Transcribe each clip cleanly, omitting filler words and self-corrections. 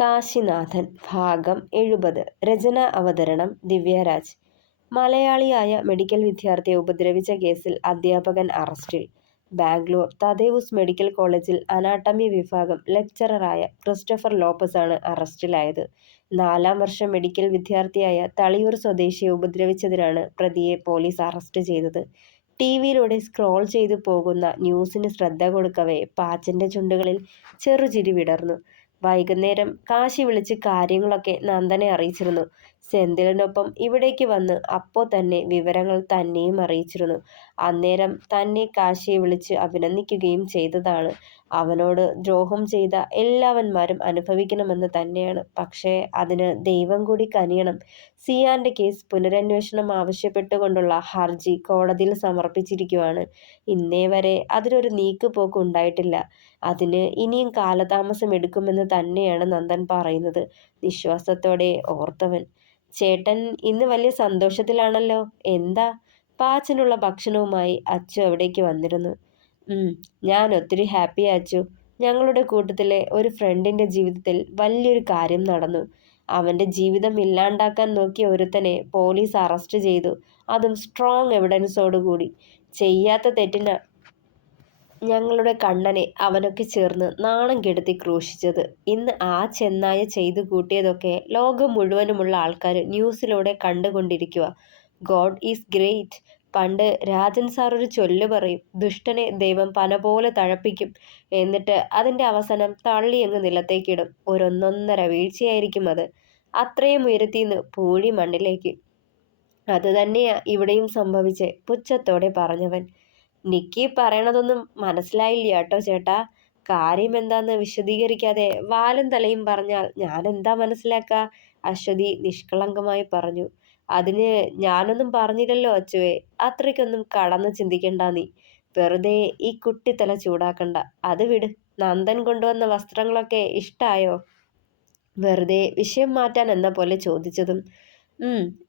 കാശിനാഥൻ ഭാഗം 70. രചന അവതരണം ദിവ്യരാജ്. മലയാളിയായ മെഡിക്കൽ വിദ്യാർത്ഥിയെ ഉപദ്രവിച്ച കേസിൽ അധ്യാപകൻ അറസ്റ്റിൽ. ബാംഗ്ലൂർ തദേവുസ് മെഡിക്കൽ കോളേജിൽ അനാട്ടമി വിഭാഗം ലെക്ചററായ ക്രിസ്റ്റഫർ ലോപ്പസാണ് അറസ്റ്റിലായത്. 4ാം വർഷ മെഡിക്കൽ വിദ്യാർത്ഥിയായ തളിയൂർ സ്വദേശിയെ ഉപദ്രവിച്ചതിനാണ് പ്രതിയെ പോലീസ് അറസ്റ്റ് ചെയ്തത്. ടിവിയിലൂടെ സ്ക്രോൾ ചെയ്തു പോകുന്ന ന്യൂസിന് ശ്രദ്ധ കൊടുക്കവേ പാച്ചന്റെ ചുണ്ടുകളിൽ ചെറുചിരി വിടർന്നു. വൈകുന്നേരം കാശി വിളിച്ച് കാര്യങ്ങളൊക്കെ നന്ദനെ അറിയിച്ചിരുന്നു. സെന്തിലിനൊപ്പം ഇവിടേക്ക് വന്ന് അപ്പോൾ തന്നെ വിവരങ്ങൾ തന്നെയും അറിയിച്ചിരുന്നു. അന്നേരം തന്നെ കാശിയെ വിളിച്ച് അഭിനന്ദിക്കുകയും ചെയ്തതാണ്. അവനോട് ദ്രോഹം ചെയ്ത എല്ലാവന്മാരും അനുഭവിക്കണമെന്ന് തന്നെയാണ്. പക്ഷേ അതിന് ദൈവം കൂടി കനിയണം. സിയാന്റെ കേസ് പുനരന്വേഷണം ആവശ്യപ്പെട്ടുകൊണ്ടുള്ള ഹർജി കോടതിയിൽ സമർപ്പിച്ചിരിക്കുകയാണ്. ഇന്നേ വരെ അതിനൊരു നീക്കുപോക്ക് ഉണ്ടായിട്ടില്ല. അതിന് ഇനിയും കാലതാമസം എടുക്കുമെന്ന് തന്നെയാണ് നന്ദൻ പറയുന്നത്. നിശ്വാസത്തോടെ ഓർത്തവൻ. ചേട്ടൻ ഇന്ന് വലിയ സന്തോഷത്തിലാണല്ലോ, എന്താ? പാച്ചനുള്ള ഭക്ഷണവുമായി അച്ചു അവിടേക്ക് വന്നിരുന്നു. ഞാൻ ഒത്തിരി ഹാപ്പിയാ അച്ചു. ഞങ്ങളുടെ കൂട്ടത്തിലെ ഒരു ഫ്രണ്ടിന്റെ ജീവിതത്തിൽ വലിയൊരു കാര്യം നടന്നു. അവന്റെ ജീവിതം ഇല്ലാണ്ടാക്കാൻ നോക്കിയ ഒരുത്തനെ പോലീസ് അറസ്റ്റ് ചെയ്തു. അതും സ്ട്രോങ് എവിഡൻസോടുകൂടി. ചെയ്യാത്ത തെറ്റിന് ഞങ്ങളുടെ കണ്ണനെ അവനൊക്കെ ചേർന്ന് നാണം കെടുത്തി ക്രൂശിച്ചത്. ഇന്ന് ആ ചെന്നായ ചെയ്തു കൂട്ടിയതൊക്കെ ലോകം മുഴുവനുമുള്ള ആൾക്കാർ ന്യൂസിലൂടെ കണ്ടുകൊണ്ടിരിക്കുക. God is great. പണ്ട് രാജൻ സാർ ഒരു ചൊല്ല് പറയും, ദുഷ്ടനെ ദൈവം പന പോലെ തഴപ്പിക്കും, എന്നിട്ട് അതിൻ്റെ അവസാനം തള്ളിയങ്ങ് നിലത്തേക്കിടും. ഒരൊന്നൊന്നര വീഴ്ചയായിരിക്കും അത്. അത്രയും ഉയരത്തിന്ന് പൂഴി മണ്ണിലേക്ക്. അത് തന്നെയാ ഇവിടെയും സംഭവിച്ചേ, പുച്ഛത്തോടെ പറഞ്ഞവൻ. നിക്ക് പറയണതൊന്നും മനസ്സിലായില്ല കേട്ടോ ചേട്ടാ. കാര്യം എന്താന്ന് വിശദീകരിക്കാതെ വാലും തലയും പറഞ്ഞാൽ ഞാൻ എന്താ മനസ്സിലാക്കാ? അശ്വതി നിഷ്കളങ്കമായി പറഞ്ഞു. അതിന് ഞാനൊന്നും പറഞ്ഞില്ലല്ലോ അച്ചുവേ. അത്രയ്ക്കൊന്നും കടന്ന് ചിന്തിക്കണ്ട നീ. വെറുതെ ഈ കുട്ടിത്തല ചൂടാക്കണ്ട. അത് വിട്. നന്ദൻ കൊണ്ടുവന്ന വസ്ത്രങ്ങളൊക്കെ ഇഷ്ടായോ? വെറുതെ വിഷയം മാറ്റാൻ എന്ന പോലെ ചോദിച്ചതും.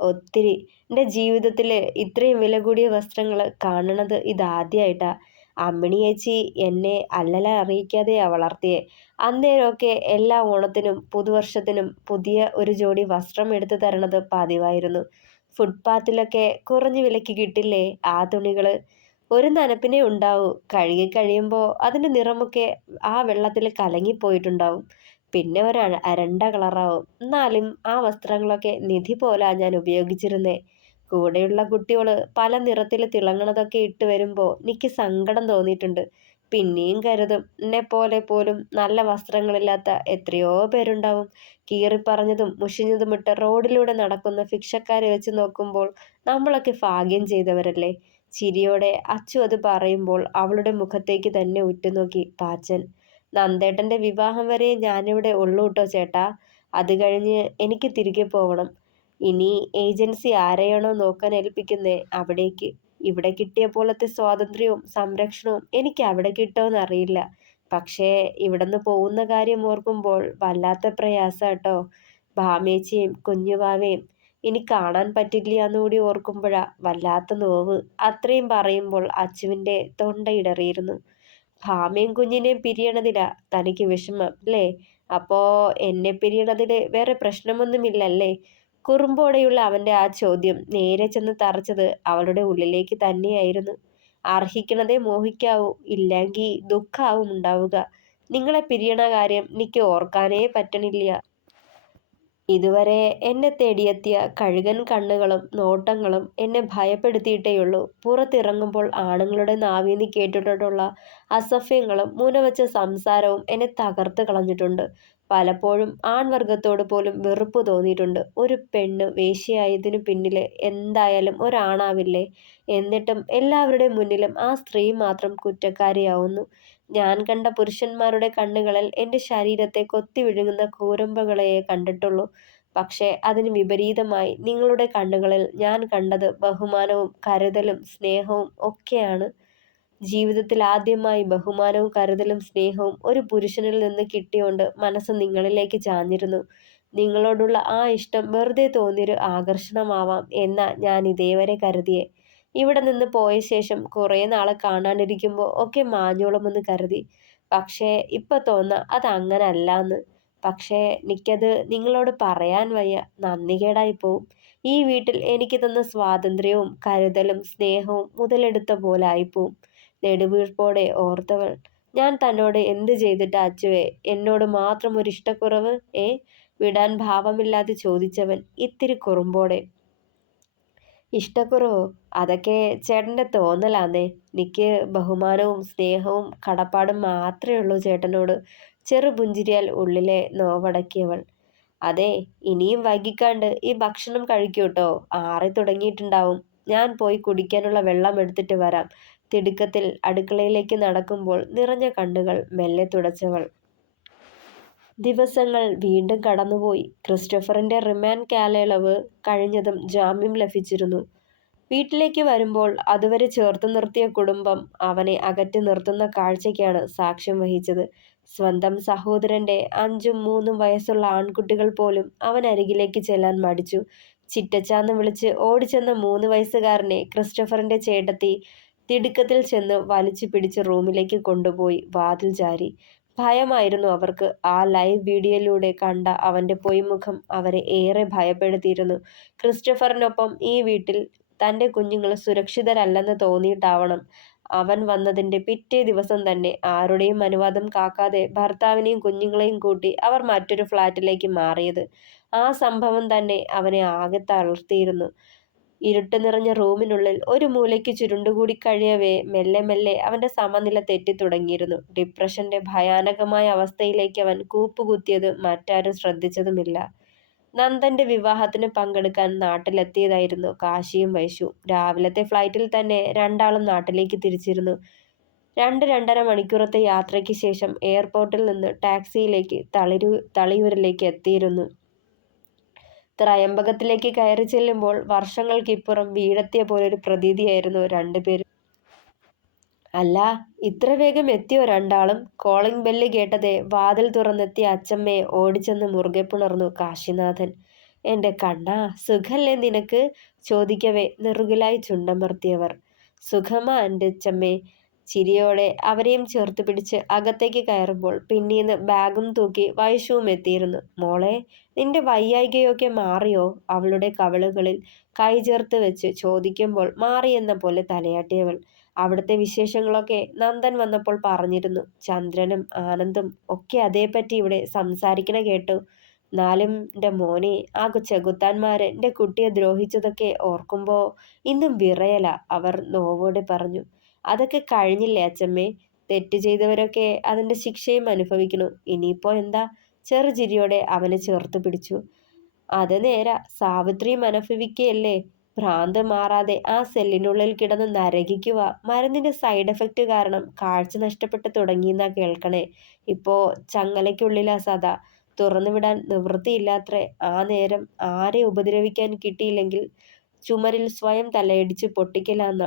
ഒത്തിരി. എൻ്റെ ജീവിതത്തിൽ ഇത്രയും വില കൂടിയ വസ്ത്രങ്ങൾ കാണണത് ഇതാദ്യമായിട്ടാ. അമ്മിണി ചേച്ചി എന്നെ അല്ലല അറിയിക്കാതെയാ വളർത്തിയെ. അന്നേരമൊക്കെ എല്ലാ ഓണത്തിനും പുതുവർഷത്തിനും പുതിയ ഒരു ജോഡി വസ്ത്രം എടുത്തു തരണത് പതിവായിരുന്നു. ഫുട്പാത്തിലൊക്കെ കുറഞ്ഞ വിലയ്ക്ക് കിട്ടില്ലേ ആ തുണികൾ. ഒരു നനപ്പിനെ ഉണ്ടാവൂ. കഴുകി കഴിയുമ്പോൾ അതിൻ്റെ നിറമൊക്കെ ആ വെള്ളത്തിൽ കലങ്ങിപ്പോയിട്ടുണ്ടാവും. പിന്നെ അരണ്ട കളറാവും. എന്നാലും ആ വസ്ത്രങ്ങളൊക്കെ നിധി പോലാ ഞാൻ ഉപയോഗിച്ചിരുന്നേ. കൂടെയുള്ള കുട്ടികള് പല നിറത്തിൽ തിളങ്ങണതൊക്കെ ഇട്ട് വരുമ്പോൾ എനിക്ക് സങ്കടം തോന്നിയിട്ടുണ്ട്. പിന്നെയും കരുതും, എന്നെപ്പോലെ പോലും നല്ല വസ്ത്രങ്ങളില്ലാത്ത എത്രയോ പേരുണ്ടാവും. കീറിപ്പറഞ്ഞതും മുഷിഞ്ഞതുമിട്ട് റോഡിലൂടെ നടക്കുന്ന ഭിക്ഷക്കാരെ വെച്ച് നോക്കുമ്പോൾ നമ്മളൊക്കെ ഭാഗ്യം ചെയ്തവരല്ലേ. ചിരിയോടെ അച്ചു അത് പറയുമ്പോൾ അവളുടെ മുഖത്തേക്ക് തന്നെ ഉറ്റുനോക്കി പാച്ചൻ. നന്ദേട്ടൻ്റെ വിവാഹം വരെ ഞാനിവിടെ ഉള്ളൂ കേട്ടോ ചേട്ടാ. അത് കഴിഞ്ഞ് എനിക്ക് തിരികെ പോകണം. ഇനി ഏജൻസി ആരെയാണോ നോക്കാൻ ഏൽപ്പിക്കുന്നേ അവിടേക്ക്. ഇവിടെ കിട്ടിയ പോലത്തെ സ്വാതന്ത്ര്യവും സംരക്ഷണവും എനിക്ക് അവിടെ കിട്ടുമെന്നറിയില്ല. പക്ഷേ ഇവിടുന്ന് പോകുന്ന കാര്യം ഓർക്കുമ്പോൾ വല്ലാത്ത പ്രയാസം കേട്ടോ. ഭാമേച്ചിയും കുഞ്ഞുവാവേയും ഇനി കാണാൻ പറ്റില്ല എന്നുകൂടി ഓർക്കുമ്പോഴാ വല്ലാത്ത നോവ്. അത്രയും പറയുമ്പോൾ അച്ചുവിൻ്റെ തൊണ്ടയിടറിയിരുന്നു. ഭാമയും കുഞ്ഞിനെയും പിരിയണതിലാ തനിക്ക് വിഷമം അല്ലേ? അപ്പോ എന്നെ പിരിയണതിൽ വേറെ പ്രശ്നമൊന്നുമില്ലല്ലേ? കുറുമ്പോടെയുള്ള അവൻ്റെ ആ ചോദ്യം നേരെ ചെന്ന് തറച്ചത് അവളുടെ ഉള്ളിലേക്ക് തന്നെയായിരുന്നു. അർഹിക്കണതേ മോഹിക്കാവൂ, ഇല്ലെങ്കിൽ ദുഃഖാവും ഉണ്ടാവുക. നിങ്ങളെ പിരിയണ കാര്യം എനിക്ക് ഓർക്കാനേ പറ്റണില്ല. ഇതുവരെ എന്നെ തേടിയെത്തിയ കഴുകൻ കണ്ണുകളും നോട്ടങ്ങളും എന്നെ ഭയപ്പെടുത്തിയിട്ടേയുള്ളൂ. പുറത്തിറങ്ങുമ്പോൾ ആണുങ്ങളുടെ നാവീന്ന് കേട്ടിട്ടുള്ള അസഭ്യങ്ങളും മുനവച്ച സംസാരവും എന്നെ തകർത്ത് കളഞ്ഞിട്ടുണ്ട്. പലപ്പോഴും ആൺവർഗത്തോട് പോലും വെറുപ്പ് തോന്നിയിട്ടുണ്ട്. ഒരു പെണ്ണ് വേശ്യയായതിനു പിന്നിൽ എന്തായാലും ഒരാണാവില്ലേ? എന്നിട്ടും എല്ലാവരുടെ മുന്നിലും ആ സ്ത്രീ മാത്രം കുറ്റക്കാരിയാവുന്നു. ഞാൻ കണ്ട പുരുഷന്മാരുടെ കണ്ണുകളിൽ എൻ്റെ ശരീരത്തെ കൊത്തി വിഴുങ്ങുന്ന കൂരമ്പകളെയേ കണ്ടിട്ടുള്ളൂ. പക്ഷേ അതിന് വിപരീതമായി നിങ്ങളുടെ കണ്ണുകളിൽ ഞാൻ കണ്ടത് ബഹുമാനവും കരുതലും സ്നേഹവും ഒക്കെയാണ്. ജീവിതത്തിൽ ആദ്യമായി ബഹുമാനവും കരുതലും സ്നേഹവും ഒരു പുരുഷനിൽ നിന്ന് കിട്ടിയോണ്ട് മനസ്സ് നിങ്ങളിലേക്ക് ചാഞ്ഞിരുന്നു. നിങ്ങളോടുള്ള ആ ഇഷ്ടം വെറുതെ തോന്നിയൊരു ആകർഷണമാവാം എന്നാ ഞാൻ ഇതേവരെ കരുതിയേ. ഇവിടെ നിന്ന് പോയ ശേഷം കുറേ നാളെ കാണാണ്ടിരിക്കുമ്പോൾ ഒക്കെ മാഞ്ഞോളുമെന്ന് കരുതി. പക്ഷേ ഇപ്പം തോന്നാ അതങ്ങനല്ലാന്ന്. പക്ഷേ എനിക്കത് നിങ്ങളോട് പറയാൻ വയ്യ. നന്ദികേടായി പോവും. ഈ വീട്ടിൽ എനിക്ക് തന്ന സ്വാതന്ത്ര്യവും കരുതലും സ്നേഹവും മുതലെടുത്ത പോലെ ആയിപ്പോവും. നെടുവീർപ്പോടെ ഓർത്തവൾ. ഞാൻ തന്നോട് എന്ത് ചെയ്തിട്ടാ അച്ചുവേ എന്നോട് മാത്രം ഒരു ഇഷ്ടക്കുറവ്? വിടാൻ ഭാവമില്ലാതെ ചോദിച്ചവൻ ഇത്തിരി കുറുമ്പോടെ. ഇഷ്ടക്കുറവോ? അതൊക്കെ ചേട്ടൻ്റെ തോന്നലാന്നേ. എനിക്ക് ബഹുമാനവും സ്നേഹവും കടപ്പാടും മാത്രമേ ഉള്ളൂ ചേട്ടനോട്. ചെറുപുഞ്ചിരിയാൽ ഉള്ളിലെ നോവടക്കിയവൾ. അതെ, ഇനിയും വൈകിക്കാണ്ട് ഈ ഭക്ഷണം കഴിക്കൂട്ടോ. ആറി തുടങ്ങിയിട്ടുണ്ടാവും. ഞാൻ പോയി കുടിക്കാനുള്ള വെള്ളം എടുത്തിട്ട് വരാം. തിടുക്കത്തിൽ അടുക്കളയിലേക്ക് നടക്കുമ്പോൾ നിറഞ്ഞ കണ്ണുകൾ മെല്ലെ തുടച്ചവൾ. ദിവസങ്ങൾ വീണ്ടും കടന്നുപോയി. ക്രിസ്റ്റഫറിന്റെ റിമാൻഡ് കാലയളവ് കഴിഞ്ഞതും ജാമ്യം ലഭിച്ചിരുന്നു. വീട്ടിലേക്ക് വരുമ്പോൾ അതുവരെ ചേർത്ത് നിർത്തിയ കുടുംബം അവനെ അകറ്റി നിർത്തുന്ന കാഴ്ചയ്ക്കാണ് സാക്ഷ്യം വഹിച്ചത്. സ്വന്തം സഹോദരന്റെ 5ഉം 3ഉം വയസ്സുള്ള ആൺകുട്ടികൾ പോലും അവൻ അരികിലേക്ക് ചെല്ലാൻ മടിച്ചു. ചിറ്റച്ചാന്ന് വിളിച്ച് ഓടിച്ചെന്ന 3 വയസ്സുകാരനെ ക്രിസ്റ്റഫറിന്റെ ചേട്ടത്തി തിടുക്കത്തിൽ ചെന്ന് വലിച്ചു പിടിച്ച് റൂമിലേക്ക് കൊണ്ടുപോയി വാതിൽ ചാരി. ഭയമായിരുന്നു അവർക്ക്. ആ ലൈവ് വീഡിയോയിലൂടെ കണ്ട അവന്റെ പൊയ്മുഖം അവരെ ഏറെ ഭയപ്പെടുത്തിയിരുന്നു. ക്രിസ്റ്റഫറിനൊപ്പം ഈ വീട്ടിൽ തൻ്റെ കുഞ്ഞുങ്ങൾ സുരക്ഷിതരല്ലെന്ന് തോന്നിയിട്ടാവണം അവൻ വന്നതിൻ്റെ പിറ്റേ ദിവസം തന്നെ ആരുടെയും അനുവാദം കാക്കാതെ ഭർത്താവിനെയും കുഞ്ഞുങ്ങളെയും കൂട്ടി അവർ മറ്റൊരു ഫ്ലാറ്റിലേക്ക് മാറിയത്. ആ സംഭവം തന്നെ അവനെ ആകെ തളർത്തിയിരുന്നു. ഇരുട്ട് നിറഞ്ഞ റൂമിനുള്ളിൽ ഒരു മൂലയ്ക്ക് ചുരുണ്ടുകൂടി കഴിയവേ മെല്ലെ മെല്ലെ അവൻ്റെ സമനില തെറ്റിത്തുടങ്ങിയിരുന്നു. ഡിപ്രഷന്റെ ഭയാനകമായ അവസ്ഥയിലേക്ക് അവൻ കൂപ്പുകുത്തിയത് മറ്റാരും ശ്രദ്ധിച്ചതുമില്ല. നന്ദന്റെ വിവാഹത്തിന് പങ്കെടുക്കാൻ നാട്ടിലെത്തിയതായിരുന്നു കാശിയും വൈശുവും. രാവിലത്തെ ഫ്ലൈറ്റിൽ തന്നെ രണ്ടാളും നാട്ടിലേക്ക് തിരിച്ചിരുന്നു. 2-2.5 മണിക്കൂറത്തെ യാത്രയ്ക്ക് ശേഷം എയർപോർട്ടിൽ നിന്ന് ടാക്സിയിലേക്ക് തളിയൂരിലേക്ക് എത്തിയിരുന്നു. ത്രയംബകത്തിലേക്ക് കയറി ചെല്ലുമ്പോൾ വർഷങ്ങൾക്കിപ്പുറം വീടെത്തിയ പോലൊരു പ്രതീതിയായിരുന്നു രണ്ടുപേരും. അല്ല, ഇത്ര വേഗം എത്തിയോ രണ്ടാളും? കോളിംഗ് ബെല്ല് കേട്ടതേ വാതിൽ തുറന്നെത്തിയ അച്ചമ്മയെ ഓടിച്ചെന്ന് മുറുകെ പുണർന്നു കാശിനാഥൻ. എൻ്റെ കണ്ണാ, സുഖല്ലേ നിനക്ക്? ചോദിക്കവേ നെറുകിലായി ചുണ്ടമർത്തിയവർ. സുഖമാ എൻ്റെ അച്ചമ്മേ. ചിരിയോടെ അവരെയും ചേർത്ത് പിടിച്ച് അകത്തേക്ക് കയറുമ്പോൾ പിന്നീന്ന് ബാഗും തൂക്കി വൈശുവും എത്തിയിരുന്നു. മോളെ, നിന്റെ വയ്യായികയൊക്കെ മാറിയോ? അവളുടെ കവിളുകളിൽ കൈ ചേർത്ത് വെച്ച് ചോദിക്കുമ്പോൾ മാറിയെന്ന പോലെ തലയാട്ടിയവൾ. അവിടുത്തെ വിശേഷങ്ങളൊക്കെ നന്ദൻ വന്നപ്പോൾ പറഞ്ഞിരുന്നു. ചന്ദ്രനും ആനന്ദും ഒക്കെ അതേപ്പറ്റി ഇവിടെ സംസാരിക്കണ കേട്ടു. എന്നാലും എൻ്റെ മോനെ, ആ ചെകുത്താന്മാര് എൻ്റെ കുട്ടിയെ ദ്രോഹിച്ചതൊക്കെ ഓർക്കുമ്പോ ഇന്നും വിറയല, അവർ നോവോടെ പറഞ്ഞു. അതൊക്കെ കഴിഞ്ഞില്ലേ അച്ചമ്മേ? തെറ്റ് ചെയ്തവരൊക്കെ അതിൻ്റെ ശിക്ഷയും അനുഭവിക്കണു. ഇനിയിപ്പോ എന്താ? ചെറുചിരിയോടെ അവനെ ചേർത്ത് പിടിച്ചു. അത് നേരാ, സാവിത്രിയും അനുഭവിക്കുകയല്ലേ. ഭ്രാന്ത് മാറാതെ ആ സെല്ലിനുള്ളിൽ കിടന്ന് നരകിക്കുക. മരുന്നിന്റെ സൈഡ് എഫക്റ്റ് കാരണം കാഴ്ച നഷ്ടപ്പെട്ട് തുടങ്ങിയെന്നാ കേൾക്കണേ. ഇപ്പോ ചങ്ങലയ്ക്കുള്ളിലാ സദാ. തുറന്നുവിടാൻ നിവൃത്തിയില്ലാത്രേ. ആ നേരം ആരെ ഉപദ്രവിക്കാൻ കിട്ടിയില്ലെങ്കിൽ ചുമരിൽ സ്വയം തലയിടിച്ച് പൊട്ടിക്കലാന്ന.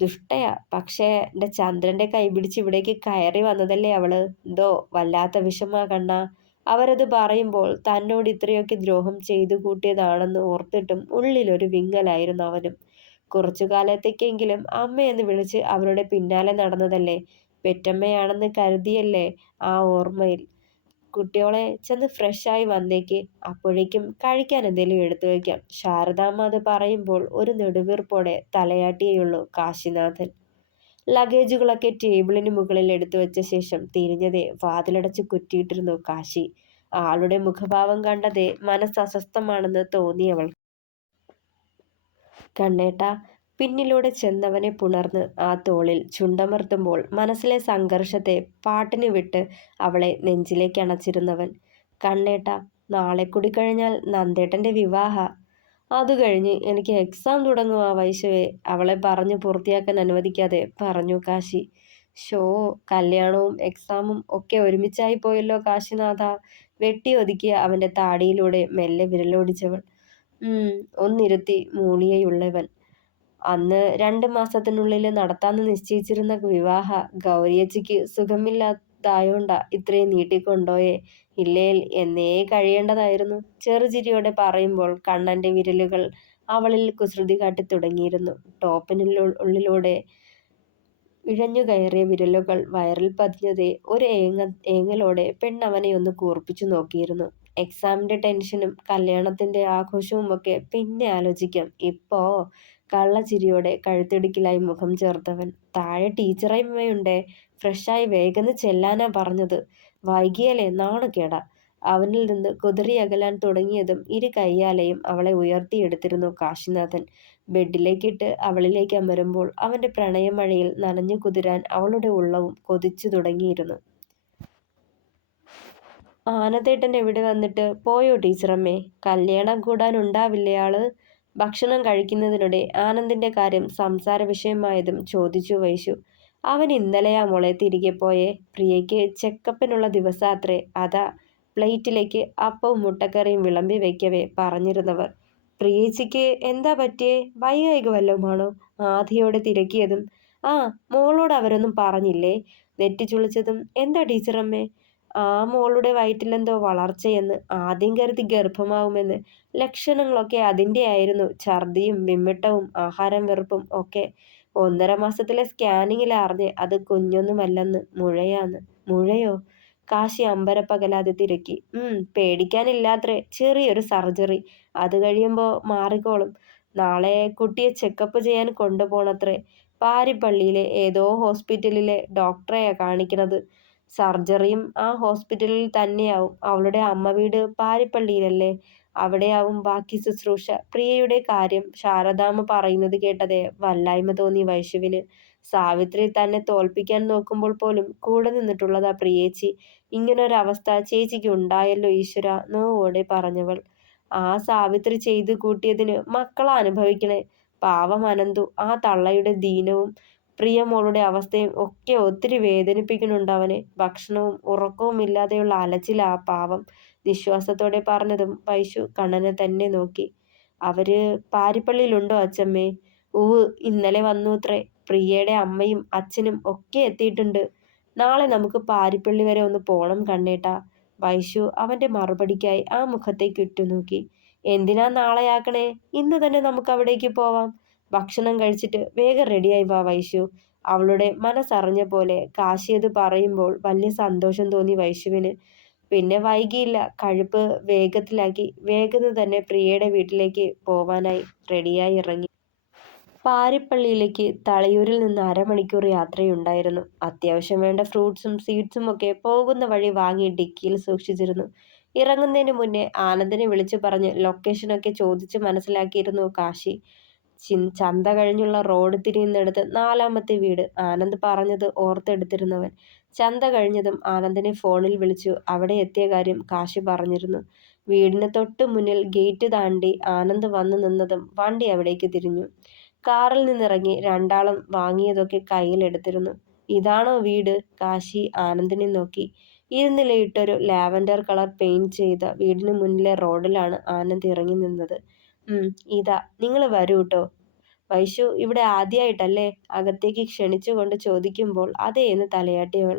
ദുഷ്ടയാ. പക്ഷേ എൻ്റെ ചന്ദ്രന്റെ കൈപിടിച്ച് ഇവിടേക്ക് കയറി വന്നതല്ലേ അവള്. എന്തോ വല്ലാത്ത വിഷമാ കണ്ണാ. അവരത് പറയുമ്പോൾ തന്നോട് ഇത്രയൊക്കെ ദ്രോഹം ചെയ്തു കൂട്ടിയതാണെന്ന് ഓർത്തിട്ടും ഉള്ളിലൊരു വിങ്ങലായിരുന്നു അവനും. കുറച്ചു കാലത്തേക്കെങ്കിലും അമ്മയെന്ന് വിളിച്ച് അവരുടെ പിന്നാലെ നടന്നതല്ലേ. പെറ്റമ്മയാണെന്ന് കരുതിയല്ലേ ആ ഓർമ്മയിൽ. കുട്ടിയോളെ, ചെന്ന് ഫ്രഷായി വന്നേക്ക്. അപ്പോഴേക്കും കഴിക്കാൻ എന്തെങ്കിലും എടുത്തു വയ്ക്കാം. ശാരദാമ്മ അത് പറയുമ്പോൾ ഒരു നെടുവീർപ്പോടെ തലയാട്ടിയേയുള്ളൂ കാശിനാഥൻ. ലഗേജുകളൊക്കെ ടേബിളിന് മുകളിൽ എടുത്തു വെച്ച ശേഷം തിരിഞ്ഞതേ വാതിലടച്ച് കുറ്റിയിട്ടിരുന്നു കാശി. ആളുടെ മുഖഭാവം കണ്ടതേ മനസ്സ് അസ്വസ്ഥമാണെന്ന് തോന്നിയവൾ. കണ്ണേട്ടാ, പിന്നിലൂടെ ചെന്നവനെ പുണർന്ന് ആ തോളിൽ ചുണ്ടമർത്തുമ്പോൾ മനസ്സിലെ സംഘർഷത്തെ പാട്ടിന് വിട്ട് അവളെ നെഞ്ചിലേക്ക് അണച്ചിരുന്നവൻ. കണ്ണേട്ടാ, നാളെ കൂടി കഴിഞ്ഞാൽ നന്ദേട്ടൻ്റെ വിവാഹ. അത് കഴിഞ്ഞ് എനിക്ക് എക്സാം തുടങ്ങുക വൈശുവേ. അവളെ പറഞ്ഞു പൂർത്തിയാക്കാൻ അനുവദിക്കാതെ പറഞ്ഞു കാശി. ഷോ, കല്യാണവും എക്സാമും ഒക്കെ ഒരുമിച്ചായി പോയല്ലോ കാശിനാഥ. വെട്ടി ഒതുക്കിയ അവൻ്റെ താടിയിലൂടെ മെല്ലെ വിരലോടിച്ചവൾ. ഒന്നിരുത്തി മൂളിയയുള്ളവൻ. അന്ന് 2 മാസത്തിനുള്ളിൽ നടത്താന്ന് നിശ്ചയിച്ചിരുന്ന വിവാഹ ഗൗരിയച്ചിക്ക് സുഖമില്ലാതായോണ്ടാ ഇത്രയും നീട്ടിക്കൊണ്ടോയേ. ഇല്ലേൽ എന്നേ കഴിയേണ്ടതായിരുന്നു. ചെറുചിരിയോടെ പറയുമ്പോൾ കണ്ണന്റെ വിരലുകൾ അവളിൽ കുസൃതി കാട്ടി തുടങ്ങിയിരുന്നു. ടോപ്പിനുള്ളിലൂടെ ഇഴഞ്ഞുകയറിയ വിരലുകൾ വയറിൽ പതിഞ്ഞതേ ഒരു ഏങ്ങലോടെ പെണ്ണവനെ ഒന്ന് കൂർപ്പിച്ചു നോക്കിയിരുന്നു. എക്സാമിന്റെ ടെൻഷനും കല്യാണത്തിന്റെ ആഘോഷവുമൊക്കെ പിന്നെ ആലോചിക്കാം. ഇപ്പോ കള്ളച്ചിരിയോടെ കഴുത്തിടുക്കിലായി മുഖം ചേർത്തവൻ. താഴെ ടീച്ചറമ്മയുണ്ടേ, ഫ്രഷായി വേഗം ചെല്ലാനാ പറഞ്ഞത്. വൈകിയാലേ നാണക്കേടാ. അവനിൽ നിന്ന് കുതറിയകലാൻ തുടങ്ങിയതും ഇരു കയ്യാലെയും അവളെ ഉയർത്തിയെടുത്തിരുന്നു കാശിനാഥൻ. ബെഡിലേക്കിട്ട് അവളിലേക്ക് അമരുമ്പോൾ അവന്റെ പ്രണയമഴയിൽ നനഞ്ഞു കുതിരാൻ അവളുടെ ഉള്ളവും കൊതിച്ചു തുടങ്ങിയിരുന്നു. ആനന്ദേട്ടൻ എവിടെ വന്നിട്ട് പോയോ ടീച്ചറമ്മേ? കല്യാണം കൂടാനുണ്ടാവില്ലേ ആള്? ഭക്ഷണം കഴിക്കുന്നതിനിടെ ആനന്ദിന്റെ കാര്യം സംസാര വിഷയമായതും ചോദിച്ചു വൈശു. അവൻ ഇന്നലെയാ മോളെ തിരികെ പോയേ. പ്രിയയ്ക്ക് ചെക്കപ്പിനുള്ള ദിവസാത്രേ. അതാ പ്ലേറ്റിലേക്ക് അപ്പവും മുട്ടക്കറിയും വിളമ്പി വെക്കവേ പറഞ്ഞിരുന്നവർ. പ്രിയേച്ചിക്ക് എന്താ പറ്റിയേ? വയ്യായിക വല്ലതുമാണോ? ആധിയോടെ തിരക്കിയതും ആ മോളോട് അവരൊന്നും പറഞ്ഞില്ലേ? നെറ്റിച്ചുളിച്ചതും എന്താ ടീച്ചറമ്മേ? ആ മോളുടെ വയറ്റിലെന്തോ വളർച്ചയെന്ന്. ആദ്യം കരുതി ഗർഭമാവുമെന്ന്. ലക്ഷണങ്ങളൊക്കെ അതിൻ്റെ ആയിരുന്നു. ഛർദിയും വിമ്മിട്ടവും ആഹാരം വെറുപ്പും ഒക്കെ. 1.5 മാസത്തിലെ സ്കാനിങ്ങിൽ അറിഞ്ഞ് അത് കുഞ്ഞൊന്നുമല്ലെന്ന്. മുഴയാന്ന്. മുഴയോ? കാശി അമ്പരപ്പകലാതെ തിരക്കി. പേടിക്കാനില്ലാത്രേ. ചെറിയൊരു സർജറി. അത് കഴിയുമ്പോൾ മാറിക്കോളും. നാളെ കുട്ടിയെ ചെക്കപ്പ് ചെയ്യാൻ കൊണ്ടുപോണത്രേ. പാരിപ്പള്ളിയിലെ ഏതോ ഹോസ്പിറ്റലിലെ ഡോക്ടറെയാ കാണിക്കണത്. സർജറിയും ആ ഹോസ്പിറ്റലിൽ തന്നെയാവും. അവളുടെ അമ്മ വീട് പാരിപ്പള്ളിയിലല്ലേ. അവിടെയാവും ബാക്കി ശുശ്രൂഷ. പ്രിയയുടെ കാര്യം ശാരദാമ്മ പറയുന്നത് കേട്ടതേ വല്ലായ്മ തോന്നി വൈശുവിന്. സാവിത്രി തന്നെ തോൽപ്പിക്കാൻ നോക്കുമ്പോൾ പോലും കൂടെ നിന്നിട്ടുള്ളതാ പ്രിയേച്ചി. ഇങ്ങനൊരവസ്ഥ ചേച്ചിക്ക് ഉണ്ടായല്ലോ ഈശ്വര, നോവോടെ പറഞ്ഞവൾ. ആ സാവിത്രി ചെയ്തു കൂട്ടിയതിന് മക്കളാ അനുഭവിക്കണേ. പാവം അനന്തു. ആ തള്ളയുടെ ദീനവും പ്രിയമോളുടെ അവസ്ഥയും ഒക്കെ ഒത്തിരി വേദനിപ്പിക്കുന്നുണ്ട് അവനെ. ഭക്ഷണവും ഉറക്കവും ഇല്ലാതെയുള്ള അലച്ചിലാ ആ പാവം. നിശ്വാസത്തോടെ പറഞ്ഞതും വൈശു കണ്ണനെ തന്നെ നോക്കി. അവര് പാരിപ്പള്ളിയിലുണ്ടോ അച്ചമ്മേ? ഉവ്, ഇന്നലെ വന്നൂത്രേ. പ്രിയയുടെ അമ്മയും അച്ഛനും ഒക്കെ എത്തിയിട്ടുണ്ട്. നാളെ നമുക്ക് പാരിപ്പള്ളി വരെ ഒന്ന് പോണം കണ്ണേട്ടാ. വൈശു അവന്റെ മറുപടിക്കായി ആ മുഖത്തേക്ക് ഉറ്റുനോക്കി. എന്തിനാ നാളെയാക്കണേ? ഇന്ന് തന്നെ നമുക്ക് അവിടേക്ക് പോവാം. ഭക്ഷണം കഴിച്ചിട്ട് വേഗം റെഡിയായി വാ വൈശു. അവളുടെ മനസ്സറിഞ്ഞ പോലെ കാശിയത് പറയുമ്പോൾ വലിയ സന്തോഷം തോന്നി വൈശുവിന്. പിന്നെ വൈകിയില്ല. കഴുപ്പ് വേഗത്തിലാക്കി വേഗം തന്നെ പ്രിയയുടെ വീട്ടിലേക്ക് പോവാനായി റെഡിയായി ഇറങ്ങി. പാരിപ്പള്ളിയിലേക്ക് തളയൂരിൽ നിന്ന് 1/2 മണിക്കൂർ യാത്രയുണ്ടായിരുന്നു. അത്യാവശ്യം വേണ്ട ഫ്രൂട്ട്സും സീഡ്സും ഒക്കെ പോകുന്ന വഴി വാങ്ങി ഡിക്കിയിൽ സൂക്ഷിച്ചിരുന്നു. ഇറങ്ങുന്നതിന് മുന്നേ ആനന്ദിനെ വിളിച്ചു പറഞ്ഞ് ലൊക്കേഷനൊക്കെ ചോദിച്ച് മനസ്സിലാക്കിയിരുന്നു കാശി. ചന്ത കഴിഞ്ഞുള്ള റോഡ് തിരിയുന്നിടത്ത് 4ാമത്തെ വീട്. ആനന്ദ് പറഞ്ഞത് ഓർത്തെടുത്തിരുന്നവൻ. ചന്ത കഴിഞ്ഞതും ആനന്ദിനെ ഫോണിൽ വിളിച്ചു അവിടെ എത്തിയ കാര്യം കാശി പറഞ്ഞിരുന്നു. വീടിന് തൊട്ട് മുന്നിൽ ഗേറ്റ് താണ്ടി ആനന്ദ് വന്നു നിന്നതും വണ്ടി അവിടേക്ക് തിരിഞ്ഞു. കാറിൽ നിന്നിറങ്ങി രണ്ടാളും വാങ്ങിയതൊക്കെ കയ്യിലെടുത്തിരുന്നു. ഇതാണോ വീട്? കാശി ആനന്ദിനെ നോക്കി. ഇരുനിലയിട്ടൊരു ലാവൻഡർ കളർ പെയിന്റ് ചെയ്ത വീടിന് മുന്നിലെ റോഡിലാണ് ആനന്ദ് ഇറങ്ങി നിന്നത്. ഇതാ, നിങ്ങൾ വരൂട്ടോ. വൈശു ഇവിടെ ആദ്യമായിട്ടല്ലേ? അകത്തേക്ക് ക്ഷണിച്ചുകൊണ്ട് ചോദിക്കുമ്പോൾ അതേ എന്ന് തലയാട്ടിയവൾ.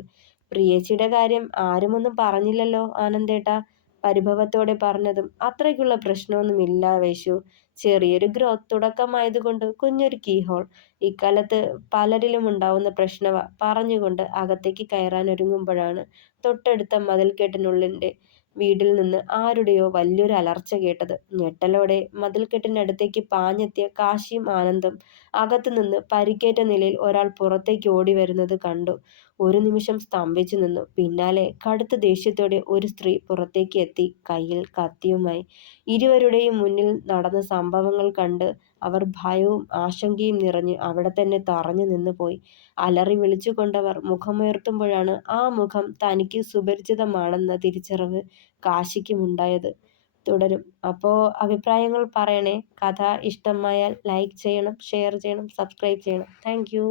പ്രിയേച്ചിയുടെ കാര്യം ആരുമൊന്നും പറഞ്ഞില്ലല്ലോ ആനന്ദേട്ടാ? പരിഭവത്തോടെ പറഞ്ഞതും അത്രയ്ക്കുള്ള പ്രശ്നമൊന്നുമില്ല വൈശു. ചെറിയൊരു ഗ്രോത്ത് തുടക്കമായതുകൊണ്ട് കുഞ്ഞൊരു കീഹോൾ. ഇക്കാലത്ത് പലരിലും ഉണ്ടാവുന്ന പ്രശ്നവാ. പറഞ്ഞുകൊണ്ട് അകത്തേക്ക് കയറാൻ ഒരുങ്ങുമ്പോഴാണ് തൊട്ടടുത്ത മതിൽക്കെട്ടിനുള്ളിൻ്റെ വീട്ടിൽ നിന്ന് ആരുടെയോ വലിയൊരു അലർച്ച കേട്ടത്. ഞെട്ടലോടെ മതിൽക്കെട്ടിനടുത്തേക്ക് പാഞ്ഞെത്തിയ കാശിയും ആനന്ദും അകത്തുനിന്ന് പരിക്കേറ്റ നിലയിൽ ഒരാൾ പുറത്തേക്ക് ഓടി വരുന്നത് കണ്ടു. ഒരു നിമിഷം സ്തംഭിച്ചു നിന്നു. പിന്നാലെ കടുത്ത ദേഷ്യത്തോടെ ഒരു സ്ത്രീ പുറത്തേക്ക് എത്തി, കയ്യിൽ കത്തിയുമായി. ഇരുവരുടെയും മുന്നിൽ നടന്ന സംഭവങ്ങൾ കണ്ട് അവർ ഭയവും ആശങ്കയും നിറഞ്ഞ് അവിടെ തന്നെ തറഞ്ഞു നിന്നുപോയി. അലറി വിളിച്ചുകൊണ്ടവർ മുഖമുയർത്തുമ്പോഴാണ് ആ മുഖം തനിക്ക് സുപരിചിതമാണെന്ന തിരിച്ചറിവ് കാശിക്കുമുണ്ടായത്. തുടരും. അപ്പോൾ അഭിപ്രായങ്ങൾ പറയണേ. കഥ ഇഷ്ടമായാൽ ലൈക്ക് ചെയ്യണം, ഷെയർ ചെയ്യണം, സബ്സ്ക്രൈബ് ചെയ്യണം. Thank you.